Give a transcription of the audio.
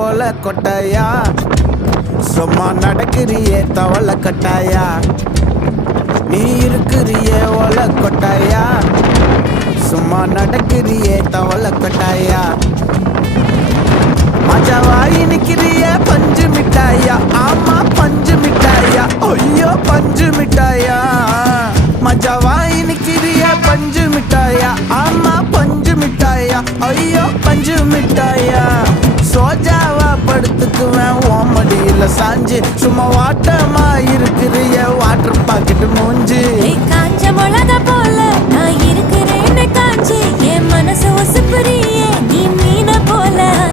ஓலை கொட்டாயா சும்மா நடக்கிறியே தவளை கட்டாயா நீ இருக்கிறியே ஓலை கொட்டாயா சும்மா நடக்கிறியே தவளை கட்டாயா